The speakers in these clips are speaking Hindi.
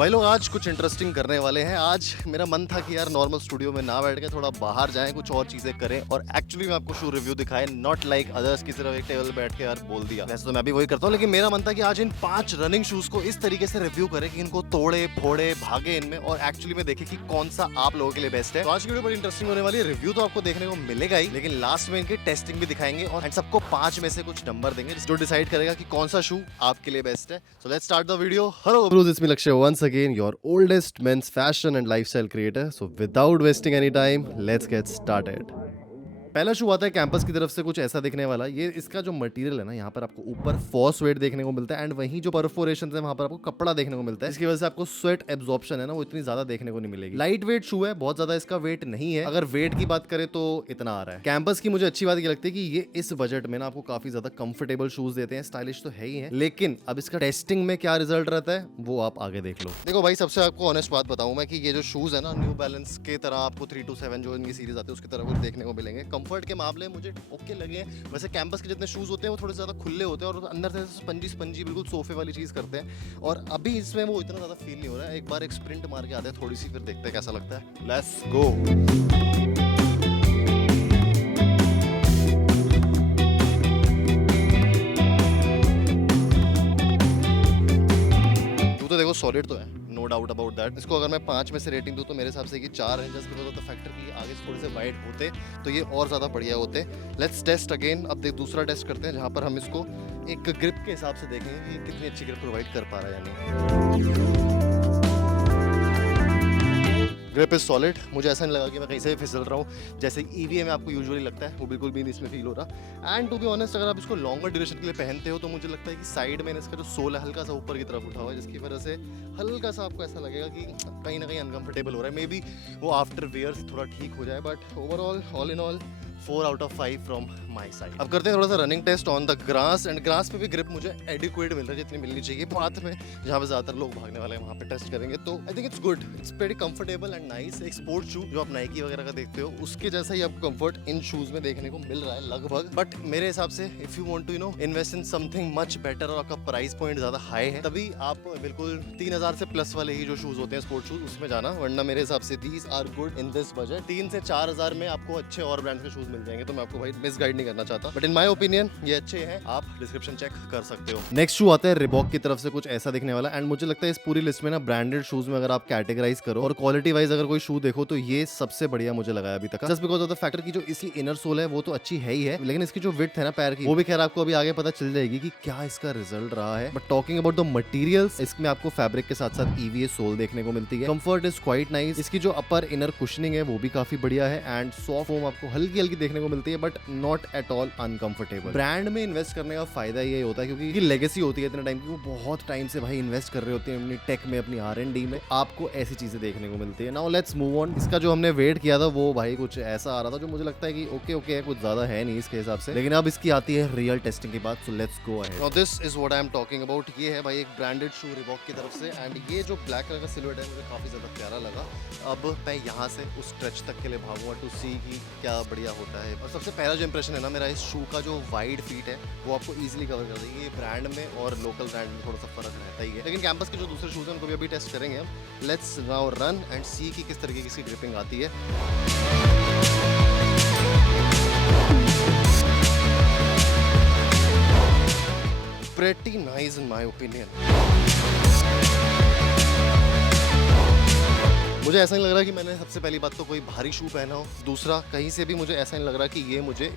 भाई लोग आज कुछ इंटरेस्टिंग करने वाले हैं। आज मेरा मन था कि यार नॉर्मल स्टूडियो में ना बैठ के थोड़ा बाहर जाएं, कुछ और चीजें करें और एक्चुअली में आपको शू रिव्यू दिखाएं, नॉट लाइक अदर्स की सिर्फ एक टेबल पे बैठ के यार बोल दिया। वैसे तो मैं भी वही करता हूँ, लेकिन मेरा मन था कि आज इन 5 रनिंग शूज को इस तरीके से रिव्यू करें कि इनको तोड़े फोड़े भागे इनमें और एक्चुअली में देखे कि कौन सा आप लोगों के लिए बेस्ट है। तो आज की वीडियो बड़ी इंटरेस्टिंग होने वाली है। रिव्यू तो आपको देखने को मिलेगा ही, लेकिन लास्ट में इनकी टेस्टिंग भी दिखाएंगे और सबको 5 में से कुछ नंबर देंगे जो डिसाइड करेगा कि कौन सा शू आपके लिए बेस्ट है। So let's start the video. Hello bros, it's me Lakshya once again, your oldest men's fashion and lifestyle creator. So without wasting any time, let's get started. पहला शू आता है कैंपस की तरफ से कुछ ऐसा दिखने वाला। ये इसका जो मटेरियल है ना, यहाँ पर आपको ऊपर फॉस वेट देखने को मिलता है एंड वहीं जो परफोरेशन है वहाँ पर आपको कपड़ा देखने को मिलता है। इसकी वजह से आपको स्वेट एब्जॉर्प्शन है ना, वो इतनी ज्यादा देखने को नहीं मिलेगी। लाइट वेट शू है, बहुत ज्यादा इसका वेट नहीं है। अगर वेट की बात करें तो इतना आ रहा है। कैंपस की मुझे अच्छी बात ये लगती है कि ये इस बजट में ना आपको काफी ज्यादा कंफर्टेबल शूज देते हैं। स्टाइलिश तो है ही है, लेकिन अब इसका टेस्टिंग में क्या रिजल्ट रहता है वो आप आगे देख लो। देखो भाई, सबसे आपको ऑनेस्ट बात बताऊं मैं कि ये जो शूज है ना, न्यू बैलेंस के तरह आपको 327 जो इनकी सीरीज आती है उसकी तरह कुछ देखने को मिलेंगे। कंफर्ट के मामले मुझे ओके लगे। वैसे कैंपस के जितने शूज होते हैं वो थोड़े ज्यादा खुले होते हैं और अंदर से स्पंजी स्पंजी बिल्कुल सोफे वाली चीज करते हैं, और अभी इसमें वो इतना ज्यादा फील नहीं हो रहा है। एक बार एक स्प्रिंट मार के आते हैं थोड़ी सी, फिर देखते हैं कैसा लगता है। Let's go. तो देखो सॉलिड तो है, नो डाउट अबाउट दैट। इसको अगर मैं 5 में से रेटिंग दूं तो मेरे हिसाब से कि 4 inches because of the factor कि आगे से थोड़े से वाइड होते तो ये और ज़्यादा बढ़िया होते। Let's test again. अब दूसरा टेस्ट करते हैं जहाँ पर हम इसको एक ग्रिप के हिसाब से देखेंगे कि कितनी अच्छी ग्रिप प्रोवाइड कर पा रहा है या नहीं। Grip is solid. मुझे ऐसा नहीं लगा कि मैं कहीं से भी फिसल रहा हूँ जैसे ईवीए में आपको यूजुअली लगता है, वो बिल्कुल भी नहीं इसमें फील हो रहा। एंड टू बी ऑनेस्ट, अगर आप इसको लॉन्गर ड्यूरेशन के लिए पहनते हो तो मुझे लगता है कि साइड में इसका जो सोल है हल्का सा ऊपर की तरफ उठा हुआ है, जिसकी वजह से हल्का सा आपको ऐसा लगेगा कि कहीं ना कहीं अनकंफर्टेबल हो रहा है। मे बी वो आफ्टर वेयर थोड़ा ठीक हो जाए, but overall all in all 4 out of 5 from my side. अब करते हैं थोड़ा सा running test on the grass. And grass पे भी ग्रिप मुझे एडिक्वेट मिल रहा है जितनी मिलनी चाहिए। बात में जहाँ पे ज्यादातर लोग भागने वाले हैं वहाँ पे टेस्ट करेंगे तो I think it's good, it's very comfortable and nice. एक स्पोर्ट शू जो आप नाइकी वगैरह का देखते हो उसके जैसा ही आपको कंफर्ट इन शूज में देखने को मिल रहा है लगभग। बट मेरे हिसाब से if you want to invest in something much better और आपका प्राइस पॉइंट ज्यादा हाई है, तभी आप बिल्कुल 3000 से प्लस वाले ही जो शूज होते हैं स्पोर्ट शूज उसमें जाना। वरना मेरे हिसाब से these are good in this budget. 3 से 4000 में आपको अच्छे और ब्रांड के शूज मिल जाएंगे, तो मैं आपको भाई मिस गाइड नहीं करना चाहता, बट इन माय ओपिनियन ये अच्छे हैं। आप डिस्क्रिप्शन चेक कर सकते हो। नेक्स्ट शू आता है रिबॉक की तरफ से कुछ ऐसा दिखने वाला। एंड मुझे लगता है इस पूरी लिस्ट में ना ब्रांडेड शूज में अगर आप कैटेगराइज करो और क्वालिटी वाइज अगर कोई शू देखो तो ये सबसे बढ़िया मुझे लगा अभी तक। Just because of the factor की जो इसकी इनर सोल है वो तो अच्छी है ही है, लेकिन इसकी जो विड्थ है ना पैर की, वो भी खैर आपको अभी आगे पता चल जाएगी कि क्या इसका रिजल्ट रहा है। But talking about the materials, इसमें आपको फैब्रिक के साथ साथ ईवीए सोल देखने को मिलती है। Comfort is quite nice. इसकी जो अपर इनर कुशनिंग है वो भी काफी बढ़िया है एंड सॉफ्ट फोम आपको हल्की हल्की देखने को मिलती है, but not at all uncomfortable. Brand में इन्वेस्ट करने का फायदा ये होता है क्योंकि लेगेसी होती है इतने टाइम की, वो बहुत टाइम से भाई इन्वेस्ट कर रहे होते हैं अपनी टेक में, अपनी R&D में। आपको ऐसी चीजें देखने को मिलती है। Now let's move on. इसका जो हमने वेट किया था वो भाई कुछ ऐसा आ रहा था जो मुझे लगता है कि ओके ओके है, कुछ ज्यादा है नहीं इसके हिसाब से, लेकिन अब इसकी आती है रियल टेस्टिंग की बात। So let's go ahead. Now this is what I am talking about. ये है भाई एक ब्रांडेड शू रिबॉक की तरफ से एंड ये जो ब्लैक कलर का सिलुएट है मुझे काफी ज्यादा प्यारा लगा। अब मैं यहाँ से उस स्ट्रेच तक के लिए भागूंगा टू सी कि क्या बढ़िया होता है। और सबसे पहला जो इंप्रेशन है ना मेरा, इस शू का जो वाइड फीट है वो आपको इजीली कवर कर देगी। ये ब्रांड में और लोकल ब्रांड में थोड़ा सा फर्क रहता ही है, लेकिन कैंपस के जो दूसरे शूज हैं उनको भी अभी टेस्ट करेंगे हम। लेट्स नाउ रन एंड सी कि किस तरीके की इसकी ग्रिपिंग आती है। Pretty nice in my opinion. मुझे ऐसा नहीं लग रहा कि मैंने सबसे पहली बात तो कोई भारी शू पहना हो, दूसरा कहीं से भी मुझे ऐसा नहीं लग रहा कि ये मुझे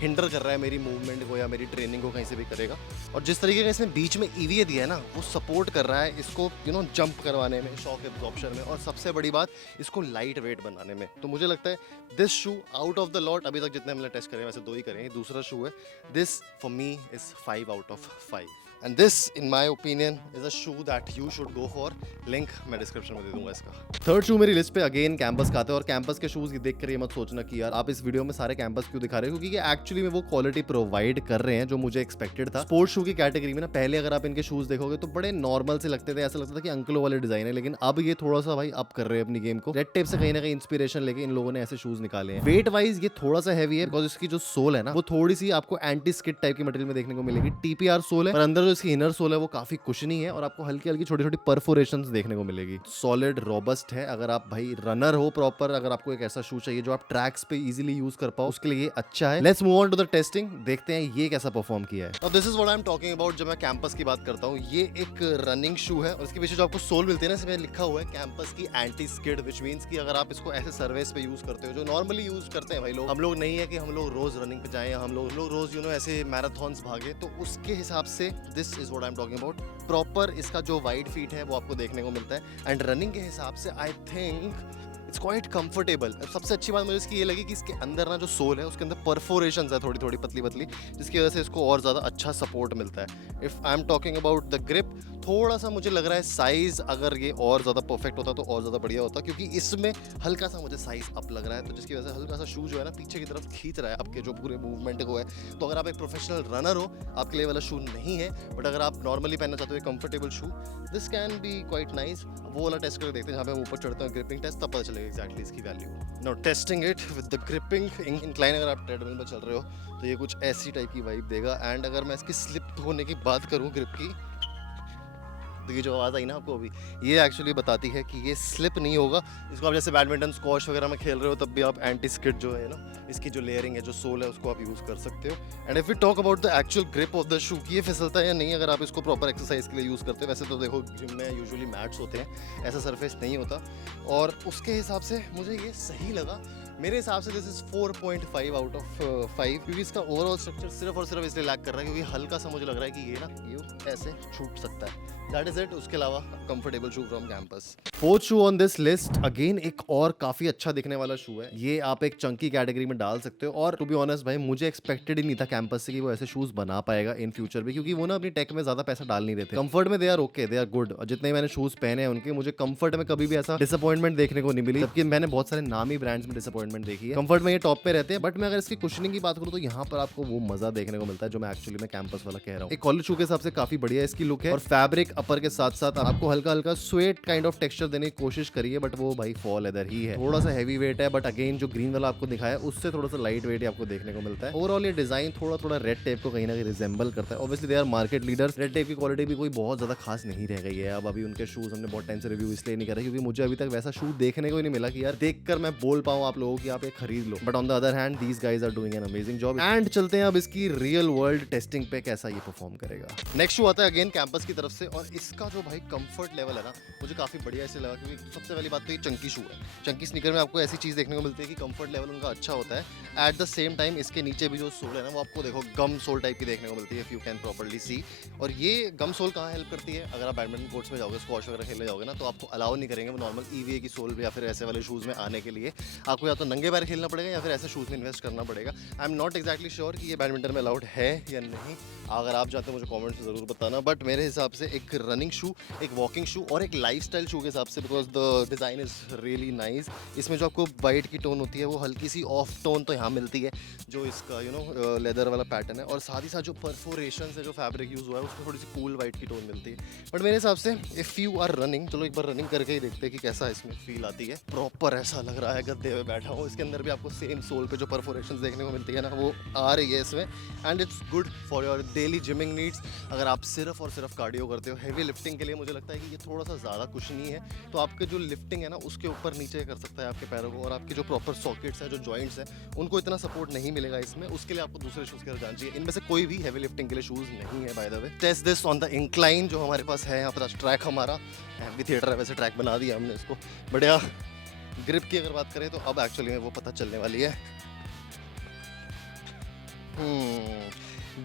हिंडर कर रहा है मेरी मूवमेंट को या मेरी ट्रेनिंग को कहीं से भी करेगा। और जिस तरीके का इसने बीच में ईवीए दिया है ना, वो सपोर्ट कर रहा है इसको जंप करवाने में, शॉक एब्जॉर्प्शन में, और सबसे बड़ी बात इसको लाइट वेट बनाने में। तो मुझे लगता है this shoe out of the lot, अभी तक जितने हमने टेस्ट करे वैसे 2 ही करे हैं, दूसरा शू है, this for me is 5 out of 5 and this in my opinion is a shoe that you should go for. Link मैं डिस्क्रिप्शन में दे दूंगा इसका। थर्ड शू मेरी लिस्ट पे अगेन कैंपस का आता है। और कैंपस के शूज देख कर ये मत सोचना कि यार आप इस वीडियो में सारे कैंपस क्यों दिखा रहे हो, क्योंकि एक्चुअली में वो क्वालिटी प्रोवाइड कर रहे हैं जो मुझे एक्सपेक्टेड था। स्पोर्ट्स शू की कैटेगरी में ना पहले अगर आप इनके शूज देखोगे तो बड़े नॉर्मल से लगते थे, ऐसा लगता था कि अंकलों वाले डिजाइन है, लेकिन अब ये थोड़ा सा भाई अप कर रहे हैं अपनी गेम को। रेड टेप से कहीं ना कहीं इंस्पिरेशन लेके इन लोगों ने ऐसे शूज निकाले हैं। वेट वाइज ये थोड़ा सा हैवी है बिकॉज इसकी जो सोल है ना वो थोड़ी सी आपको एंटी स्किड टाइप की मटेरियल में देखने को मिलेगी। TPR सोल है और अंदर जो इसकी इनर सोल है वो काफी कुशनी है और आपको हल्की हल्की छोटी छोटी परफोरेशंस देखने को मिलेगी। सॉलिड रोबस्ट है, अगर आप भाई रनर हो प्रॉपर, अगर आपको एक ऐसा शू चाहिए जो आप ट्रैक्स पे इजीली यूज कर पाओ, उसके लिए ये अच्छा है। Let's move on to the testing, देखते हैं ये कैसा परफॉर्म किया है। अब this is what I am talking about. जब मैं कैंपस की बात करता हूँ, ये एक रनिंग शू है और इसके पीछे जो आपको सोल मिलती है ना, इसमें लिखा हुआ है कैंपस की एंटी स्किड, व्हिच मींस कि अगर आप इसको ऐसे सर्विस पे यूज करते हो जो नॉर्मली यूज करते हैं भाई लोग, हम लोग नहीं है कि हम लोग रोज रनिंग पे जाएं, हम लोग रोज ऐसे मैराथन्स भागे, तो उसके हिसाब से this is what I am talking about. Proper इसका जो वाइड फीट है वो आपको देखने को मिलता है एंड रनिंग के हिसाब से I think it's quite comfortable. सबसे अच्छी बात मुझे इसकी ये लगी कि इसके अंदर ना जो सोल है उसके अंदर परफोरेशंस है थोड़ी थोड़ी पतली पतली, जिसकी वजह से इसको और ज़्यादा अच्छा सपोर्ट मिलता है। If I am talking about the grip, थोड़ा सा मुझे लग रहा है साइज़ अगर ये और ज़्यादा परफेक्ट होता तो और ज़्यादा बढ़िया होता, क्योंकि इसमें हल्का सा मुझे साइज़ अप लग रहा है, तो जिसकी वजह से हल्का सा शू जो है ना पीछे की तरफ खींच रहा है आपके जो पूरे मूवमेंट को है। तो अगर आप एक प्रोफेशनल रनर हो, आपके लिए वाला शू नहीं है, बट अगर आप नॉर्मली पहनना चाहते हो comfortable shoe, this can be quite nice. वो वाला टेस्ट करके देखते हैं जहाँ पे हम ऊपर चढ़ते हैं, ग्रिपिंग टेस्ट, तब पता चलेगा एक्जैक्टली इसकी value. Now testing it with the gripping incline, अगर आप ट्रेडमिल पर चल रहे हो तो ये कुछ ऐसी टाइप की वाइब देगा। एंड अगर मैं इसकी स्लिप होने की बात करूँ ग्रिप की, तो ये जो आवाज़ आई ना आपको अभी, ये एक्चुअली बताती है कि ये स्लिप नहीं होगा। इसको आप जैसे बैडमिंटन स्क्वॉश वगैरह में खेल रहे हो तब भी आप एंटी स्किड जो है ना, इसकी जो लेयरिंग है, जो सोल है, उसको आप यूज़ कर सकते हो। And if we talk about the actual grip of the shoe, ये फिसलता है या नहीं अगर आप इसको प्रॉपर एक्सरसाइज के लिए यूज़ करते हो। वैसे तो देखो जिम में यूजुअली मैट्स होते हैं, ऐसा सरफेस नहीं होता, और उसके हिसाब से मुझे ये सही लगा। मेरे हिसाब से दिस इज 4.5 आउट ऑफ 5, क्योंकि इसका ओवरऑल स्ट्रक्चर सिर्फ और सिर्फ इसलिए लैक कर रहा है क्योंकि हल्का सा मुझे लग रहा है कि ये ना ये ऐसे छूट सकता है। That is it. उसके अलावा comfortable shoe from campus. Fourth shoe on this list, again एक और काफी अच्छा दिखने वाला शू है। ये आप एक चंकी कैटेगरी में डाल सकते हो, और टू बी ऑनेस्ट भाई मुझे एक्सपेक्टेड ही नहीं था कैंपस से कि वो ऐसे शूज बना पाएगा इन फ्यूचर भी, क्योंकि वो ना अपनी टेक में ज्यादा पैसा डाल नहीं देते। कंफर्ट में they are okay, they are good, और जितने मैंने शूज पहने हैं उनके, मुझे कंफर्ट में कभी भी ऐसा डिसअपॉइंटमेंट देखने को नहीं मिली, जबकि मैंने बहुत सारे नामी ब्रांड्स में डिसअपॉइंटमेंट देखी है। कंफर्ट में ये टॉप पे रहते हैं, बट मैं अगर इसकी कुशनिंग की बात करूँ तो यहाँ पर आपको वो मजा देखने को मिलता है जो मैं एक्चुअली में कैंपस वाला कह रहा हूँ। एक कॉलेज शू के हिसाब से काफी बढ़िया इसकी लुक है, और फैब्रिक अपर के साथ साथ आपको हल्का हल्का स्वेट काइंड ऑफ टेक्सचर देने की कोशिश करिए, बट वो भाई फॉल लेदर ही है। थोड़ा सा हैवी वेट है, बट अगेन जो ग्रीन वाला आपको दिखाया उससे थोड़ा सा लाइट वेट आपको देखने को मिलता है। ओवरऑल ये डिजाइन थोड़ा थोड़ा रेड टेप को कहीं ना कहीं रिजेंबल करता है। Obviously they are market leaders, Red Tape की क्वालिटी भी कोई बहुत ज्यादा खास नहीं रह गई है। अब अभी उनके शूज हमने बहुत टाइम से रिव्यू इसलिए नहीं कर रहे क्योंकि मुझे अभी तक वैसा शू देखने को ही नहीं मिला कि यार देखकर मैं बोल पाऊं आप लोगों की आप ये खरीद लो। But on the other hand these guys are doing an amazing job. And चलते हैं अब इसकी रियल वर्ल्ड टेस्टिंग पे कैसा ये परफॉर्म करेगा। नेक्स्ट शू आता है अगेन कैंपस की तरफ से, और इसका जो भाई कंफर्ट लेवल है ना मुझे काफी बढ़िया ऐसे लगा, क्योंकि सबसे पहली बात तो ये चंकी शू है। चंकी स्नीकर में आपको ऐसी चीज देखने को मिलती है कि कंफर्ट लेवल उनका अच्छा होता है। एट द सेम टाइम इसके नीचे भी जो सोल है ना वो आपको देखो गम सोल टाइप की देखने को मिलती है, इफ यू कैन प्रॉपर्ली सी। और ये गम सोल कहाँ हेल्प करती है, अगर आप बैडमिंटन कोर्ट्स में जाओगे, स्क्वॉश वगैरह खेलने जाओगे ना, तो आपको अलाउ नहीं करेंगे वो नॉर्मल ईवीए की सोल या फिर ऐसे वाले शूज में आने के लिए। आपको या तो नंगे पैर खेलना पड़ेगा या फिर ऐसे शूज में इन्वेस्ट करना पड़ेगा। I am not exactly sure कि ये बैडमिंटन में अलाउड है या नहीं। अगर आप चाहते हो मुझे कमेंट्स में ज़रूर बताना, बट मेरे हिसाब से एक रनिंग शू, एक वॉकिंग शू और एक लाइफस्टाइल शू के हिसाब से, because the design is really nice. इसमें जो आपको वाइट की टोन होती है वो हल्की सी ऑफ टोन तो यहाँ मिलती है, जो इसका लेदर वाला पैटर्न है, और साथ ही साथ जो परफोरेशन है, जो फैब्रिक यूज़ हुआ है, उसमें थोड़ी सी कूल वाइट की टोन मिलती है। बट मेरे हिसाब से इफ़ यू आर रनिंग, चलो एक बार रनिंग करके ही देखते हैं कि कैसा इसमें फील आती है। प्रॉपर ऐसा लग रहा है गद्दे में बैठा हूँ। इसके अंदर भी आपको सेम सोल पे जो परफोरेशन देखने को मिलती है ना वो आ रही है इसमें, and it's good for your daily gymming needs. अगर आप सिर्फ और सिर्फ कार्डियो करते हो, हैवी लिफ्टिंग के लिए मुझे लगता है कि ये थोड़ा सा ज़्यादा कुशनी है, तो आपके जो लिफ्टिंग है ना उसके ऊपर नीचे कर सकता है आपके पैरों को, और आपके जो प्रॉपर सॉकेट्स हैं, जो जॉइंट्स हैं, उनको इतना सपोर्ट नहीं मिलेगा इसमें। उसके लिए आपको दूसरे शूज़ की तरफ जाना चाहिए। इनमें से कोई भी हैवी लिफ्टिंग के लिए शूज़ नहीं है by the way. Test this on the incline जो हमारे पास है यहाँ पर। ट्रैक हमारा एम्फी थिएटर है, वैसे ट्रैक बना दिया हमने इसको बढ़िया। ग्रिप की अगर बात करें तो अब एक्चुअली में वो पता चलने वाली है।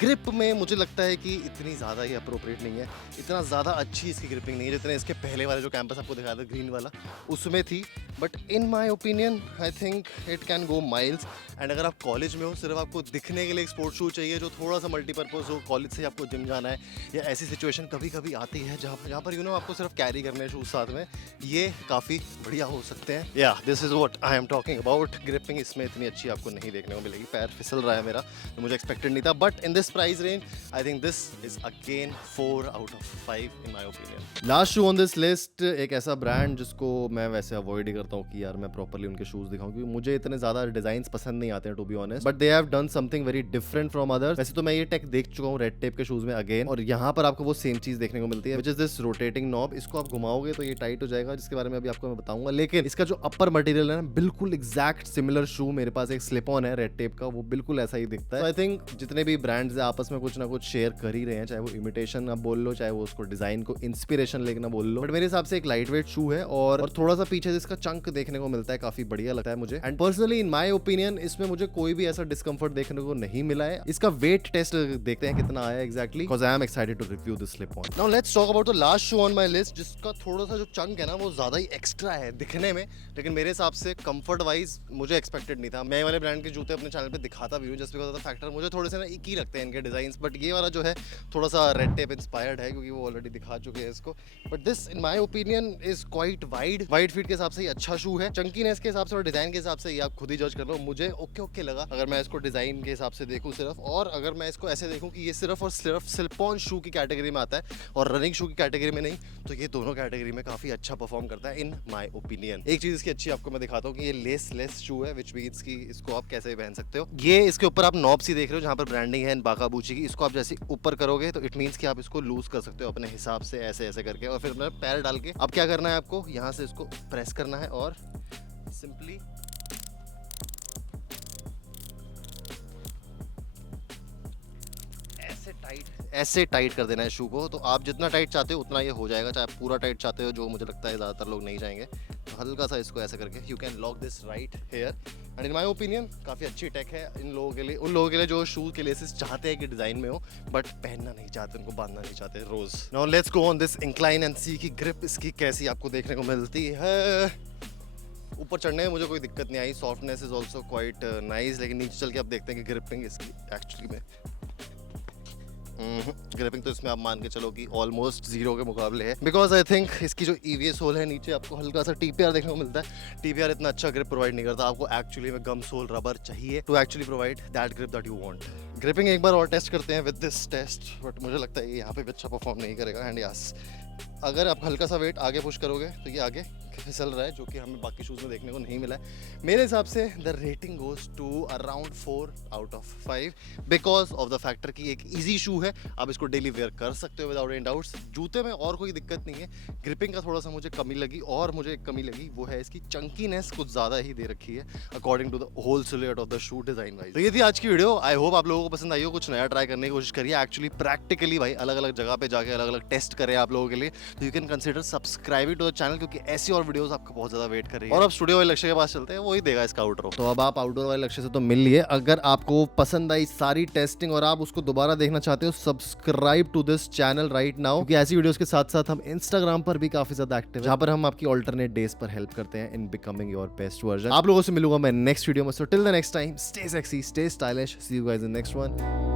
ग्रिप में मुझे लगता है कि इतनी ज़्यादा ही अप्रोप्रिएट नहीं है, इतना ज़्यादा अच्छी इसकी ग्रिपिंग नहीं है जितने इसके पहले वाले जो कैंपस आपको दिखाया था ग्रीन वाला उसमें थी। But in my opinion I think it can go miles. And अगर आप कॉलेज में हो, सिर्फ आपको दिखने के लिए एक स्पोर्ट्स शू चाहिए जो थोड़ा सा मल्टीपर्पज़ हो, कॉलेज से आपको जिम जाना है, या ऐसी सिचुएशन कभी कभी आती है जहाँ पर आपको सिर्फ कैरी करने शूज़ साथ में, ये काफ़ी बढ़िया हो सकते हैं। या this is what I am talking about. Gripping इसमें इतनी अच्छी आपको नहीं देखने को मिलेगी, पैर फिसल रहा है मेरा, तो मुझे एक्सपेक्टेड नहीं था। But in this price range, I think this is again 4 out of 5 in my opinion. Last shoe on this list, एक ऐसा ब्रांड जिसको मैं वैसे अवॉइड ही करता हूँ कि यार मैं प्रॉपर्ली उनके शूज दिखाऊं, क्योंकि मुझे इतने ज्यादा डिजाइन पसंद नहीं आते हैं to be honest, but they have done something very different from others. वैसे तो मैं ये टेक देख चुका हूँ रेड टेप के शूज में अगेन, और यहाँ पर आपको वो सेम चीज देखने को मिलती है, which is this rotating knob. इसको आप घुमाओगे तो ये टाइट हो जाएगा, जिसके बारे में अभी आपको मैं बताऊंगा। लेकिन इसका जो अपर मटेरियल है ना, बिल्कुल एग्जैक्ट सिमिलर शू मेरे पास एक स्लिप ऑन है रेड टेप का, वो बिल्कुल ऐसा ही दिखता है। आई थिंक जितने भी ब्रांड्स है आपस में कुछ ना कुछ शेयर कर ही रहे हैं, चाहे वो इमिटेशन आप बोल लो, चाहे वो उसको डिजाइन को इंस्पिरेशन लेना बोल लो, बट मेरे हिसाब से एक लाइट वेट शू है और थोड़ा सा पीछे इसका चंक देखने को मिलता है, काफी बढ़िया लगता है मुझे। And personally in my opinion इसमें मुझे कोई भी ऐसा डिस्कंफर्ट देखने को नहीं मिला है। इसका वेट टेस्ट देखते हैं कितना आया exactly, because I am excited to review this slip on. Now let's talk about the last shoe on my list, जिसका थोड़ा सा जो चंक है ना वो ज्यादा ही एक्स्ट्रा है दिखने में, लेकिन मेरे हिसाब से कंफर्ट वाइज मुझे एक्सपेक्टेड नहीं था। मैं वाले ब्रांड के जूते अपने चैनल पे दिखाता भी हूँ just because of the factor मुझे थोड़े से ना एक ही लगते हैं इनके डिजाइन, बट ये वाला जो है थोड़ा सा रेड टेप इंस्पायर्ड है क्योंकि वो ऑलरेडी दिखा चुके हैं इसको। But this in my opinion is quite wide feet के हिसाब से ये अच्छा शू है। चंकीनेस के हिसाब से और डिजाइन के हिसाब से ये आप खुद ही जज कर लो। मुझे ओके लगा अगर मैं इसको डिजाइन के हिसाब से देखूं सिर्फ, और अगर मैं इसको ऐसे देखूं कि ये सिर्फ और सिर्फ स्लिप ऑन शू की कैटेगरी में आता है और रनिंग शू की कैटेगरी में नहीं, तो ये दोनों कैटेगरी में काफी अच्छा परफॉर्म करता है इन माय ओपिनियन। एक चीज इसकी अच्छी आपको मैं दिखाता हूँ कि ये लेस शू है, विच मींस कि इसको आप कैसे भी पहन सकते हो। ये इसके ऊपर आप नॉब सी देख रहे हो जहाँ पर ब्रांडिंग है बाकाबूची की, इसको आप जैसे ऊपर करोगे तो इट मींस कि आप इसको लूज कर सकते हो अपने हिसाब से ऐसे करके, और फिर अपना पैर डाल के अब क्या करना है आपको यहाँ से इसको प्रेस करना है और सिंपली ऐसे टाइट कर देना है शू को। तो आप जितना टाइट चाहते हो उतना ये हो जाएगा, चाहे आप पूरा टाइट चाहते हो, जो मुझे लगता है ज़्यादातर लोग नहीं चाहेंगे, तो हल्का सा इसको ऐसे करके you can lock this right here. And in my opinion काफ़ी अच्छी टेक है इन लोगों के लिए, उन लोगों के लिए जो शूज़ के लेसेस चाहते हैं कि डिज़ाइन में हो बट पहनना नहीं चाहते, उनको बांधना नहीं चाहते रोज़। Now let's go on this incline and see की ग्रिप इसकी कैसी आपको देखने को मिलती है। ऊपर चढ़ने में मुझे कोई दिक्कत नहीं आई, softness is also quite nice, लेकिन नीचे चल के आप देखते हैं कि ग्रिपिंग इसकी एक्चुअली में ग्रिपिंग तो इसमें आप मान के चलो कि ऑलमोस्ट जीरो के मुकाबले है, बिकॉज आई थिंक इसकी जो EVA सोल है नीचे आपको हल्का सा TPR देखने को मिलता है। TPR इतना अच्छा ग्रिप प्रोवाइड नहीं करता, आपको एक्चुअली में गम सोल रबर चाहिए to actually provide that grip that you want. Gripping एक बार और टेस्ट करते हैं विद दिस टेस्ट, बट मुझे लगता है ये यहाँ पे भी अच्छा परफॉर्म नहीं करेगा। एंड यस, अगर आप हल्का सा वेट आगे पुश करोगे तो ये आगे फिसल रहा है, जो कि हमें बाकी शूज़ में देखने को नहीं मिला है। मेरे हिसाब से the rating goes to around 4 out of 5 because of the factor कि एक इजी शू है, आप इसको डेली वेयर कर सकते हो विदाउट एनी डाउट्स। जूते में और कोई दिक्कत नहीं है, ग्रिपिंग का थोड़ा सा मुझे कमी लगी, और मुझे एक कमी लगी वो है इसकी चंकीनेस कुछ ज़्यादा ही दे रखी है according to the whole silhouette of the shoe design wise. तो ये थी आज की वीडियो, आई होप आप लोगों को पसंद आई हो, कुछ नया ट्राई करने की कोशिश करिए एक्चुअली प्रैक्टिकली भाई, अलग अलग जगह पे जाके अलग अलग टेस्ट करें आप लोगों के लिए। तो you can consider subscribing to the channel, क्योंकि ऐसी और वीडियोस आपको बहुत ज्यादा वेट कर रही है। और अब स्टूडियो वाले लक्ष्य के पास चलते हैं, वही देगा इसका आउटरो। तो अब आप आउटडोर वाले लक्ष्य से तो मिल लिए, अगर आपको पसंद आई सारी टेस्टिंग और आप उसको दोबारा देखना चाहते हो, subscribe to this channel right now, क्योंकि ऐसी वीडियोस के साथ साथ हम इंस्टाग्राम पर भी काफी ज्यादा एक्टिव है, जहां पर हम आपकी ऑल्टरनेट डेज पर हेल्प करते हैं in becoming your best version. आप लोगों से मिलूंगा मैं नेक्स्ट वीडियो में, so till the next time, stay sexy, stay stylish, see you guys in next one.